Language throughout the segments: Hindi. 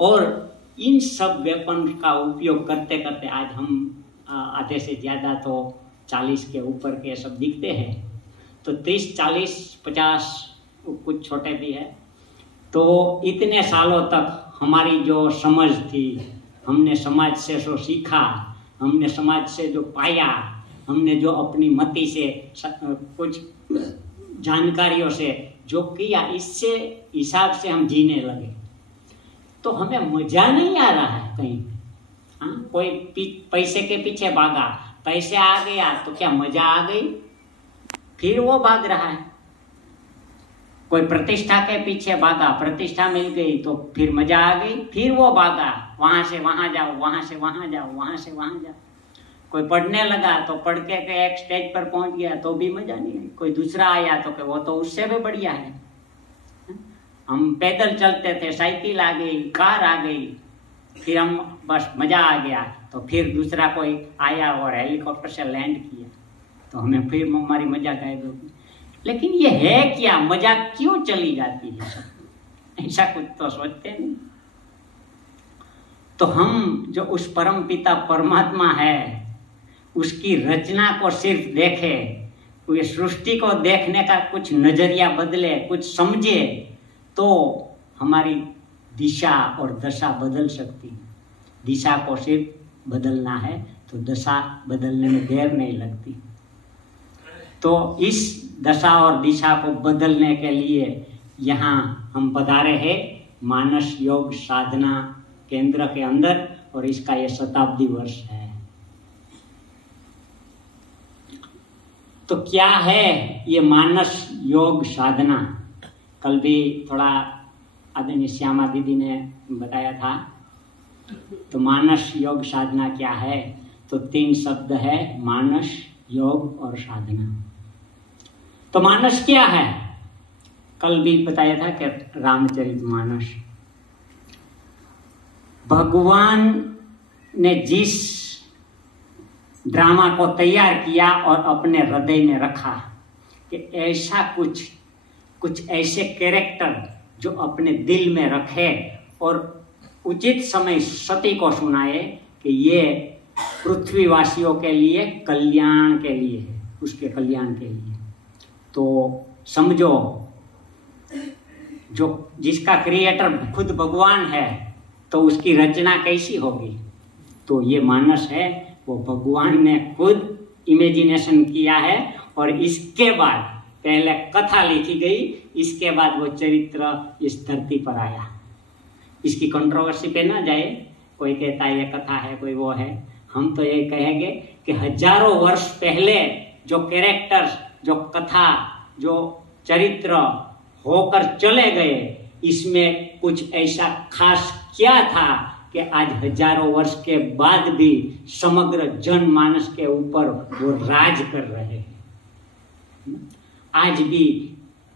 और इन सब वेपन का उपयोग करते करते आज हम आधे से ज़्यादा तो 40 के ऊपर के सब दिखते हैं, तो 30, 40, 50 कुछ छोटे भी है। तो इतने सालों तक हमारी जो समझ थी, हमने समाज से जो सीखा, हमने समाज से जो पाया, हमने जो अपनी मति से कुछ जानकारियों से जो किया, इससे हिसाब से हम जीने लगे। तो हमें मजा नहीं आ रहा है कहीं। हाँ, कोई पैसे के पीछे भागा, पैसे आ गया तो क्या मजा आ गई, फिर वो भाग रहा है। कोई प्रतिष्ठा के पीछे भागा, प्रतिष्ठा मिल गई तो फिर मजा आ गई, फिर वो भागा, वहां से वहां जाओ, वहां से वहां जाओ, वहां से वहां जाओ। कोई पढ़ने लगा तो पढ़ के एक स्टेज पर पहुंच गया तो भी मजा नहीं आई। कोई दूसरा आया तो वो तो उससे भी बढ़िया है। हम पैदल चलते थे, साइकिल आ गई, कार आ गई, फिर हम बस मजा आ गया, तो फिर दूसरा कोई आया और हेलीकॉप्टर से लैंड किया तो हमें फिर हमारी मजा गायब हो गई। लेकिन ये है क्या, मजा क्यों चली जाती है सब, ऐसा कुछ तो सोचते नहीं। तो हम जो उस परम पिता परमात्मा है उसकी रचना को सिर्फ देखे, कोई सृष्टि को देखने का कुछ नजरिया बदले, कुछ समझे, तो हमारी दिशा और दशा बदल सकती है। दिशा को सिर्फ बदलना है तो दशा बदलने में देर नहीं लगती। तो इस दशा और दिशा को बदलने के लिए यहाँ हम पधारे हैं मानस योग साधना केंद्र के अंदर, और इसका ये शताब्दी वर्ष है। तो क्या है ये मानस योग साधना? कल भी थोड़ा आदरणीय श्यामा दीदी ने बताया था। तो मानस योग साधना क्या है? तो 3 शब्द है, मानस, योग और साधना। तो मानस क्या है? कल भी बताया था कि रामचरितमानस, भगवान ने जिस ड्रामा को तैयार किया और अपने हृदय में रखा कि ऐसा कुछ ऐसे कैरेक्टर जो अपने दिल में रखे और उचित समय सती को सुनाए कि ये पृथ्वीवासियों के लिए कल्याण के लिए है, उसके कल्याण के लिए। तो समझो, जो जिसका क्रिएटर खुद भगवान है तो उसकी रचना कैसी होगी? तो ये मानस है, वो भगवान ने खुद इमेजिनेशन किया है और इसके बाद पहले कथा लिखी गई, इसके बाद वो चरित्र इस धरती पर आया। इसकी कंट्रोवर्सी पे ना जाए, कोई कहता है ये कथा है, कोई वो है। हम तो ये कहेंगे कि हजारों वर्ष पहले जो कैरेक्टर्स, जो कथा, जो चरित्र होकर चले गए, इसमें कुछ ऐसा खास क्या था कि आज हजारों वर्ष के बाद भी समग्र जनमानस के ऊपर वो राज कर रहे हैं। आज भी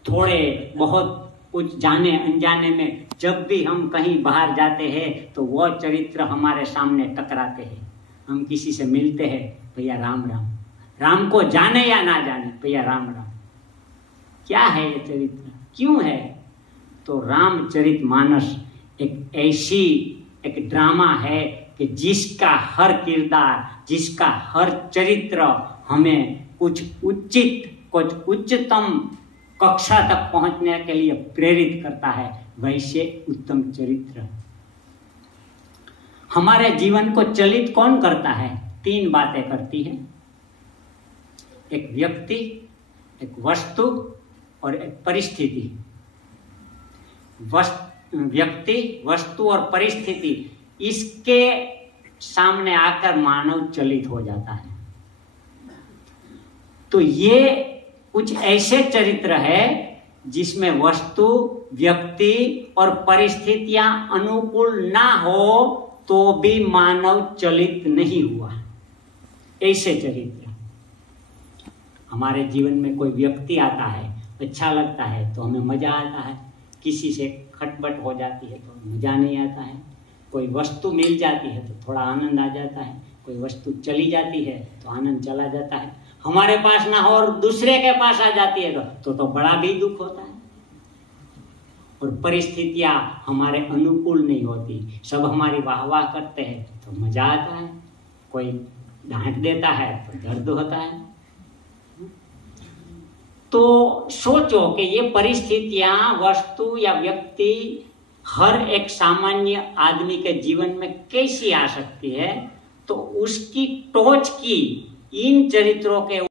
थोड़े बहुत कुछ जाने अनजाने में जब भी हम कहीं बाहर जाते हैं तो वो चरित्र हमारे सामने टकराते हैं। हम किसी से मिलते हैं, भैया राम राम, राम को जाने या ना जाने, भैया राम राम। क्या है ये चरित्र, क्यों है? तो रामचरितमानस एक ड्रामा है कि जिसका हर किरदार, जिसका हर चरित्र हमें कुछ उच्चतम कक्षा तक पहुंचने के लिए प्रेरित करता है। वैसे उत्तम चरित्र हमारे जीवन को चलित कौन करता है? 3 बातें करती है, एक व्यक्ति, एक वस्तु और एक परिस्थिति। व्यक्ति, वस्तु और परिस्थिति, इसके सामने आकर मानव चलित हो जाता है। तो ये कुछ ऐसे चरित्र है जिसमें वस्तु, व्यक्ति और परिस्थितियां अनुकूल ना हो तो भी मानव चलित नहीं हुआ। ऐसे चरित्र हमारे जीवन में। कोई व्यक्ति आता है, अच्छा लगता है तो हमें मजा आता है, किसी से खटपट हो जाती है तो मजा नहीं आता है। कोई वस्तु मिल जाती है तो थोड़ा आनंद आ जाता है, कोई वस्तु चली जाती है तो आनंद चला जाता है। हमारे पास ना हो और दूसरे के पास आ जाती है तो बड़ा भी दुख होता है। और परिस्थितियां हमारे अनुकूल नहीं होती, सब हमारी वाह वाह करते हैं तो मजा आता है, कोई डांट देता है तो दर्द होता है। तो सोचो कि ये परिस्थितियां, वस्तु या व्यक्ति हर एक सामान्य आदमी के जीवन में कैसी आ सकती है, तो उसकी टोच की इन चरित्रों के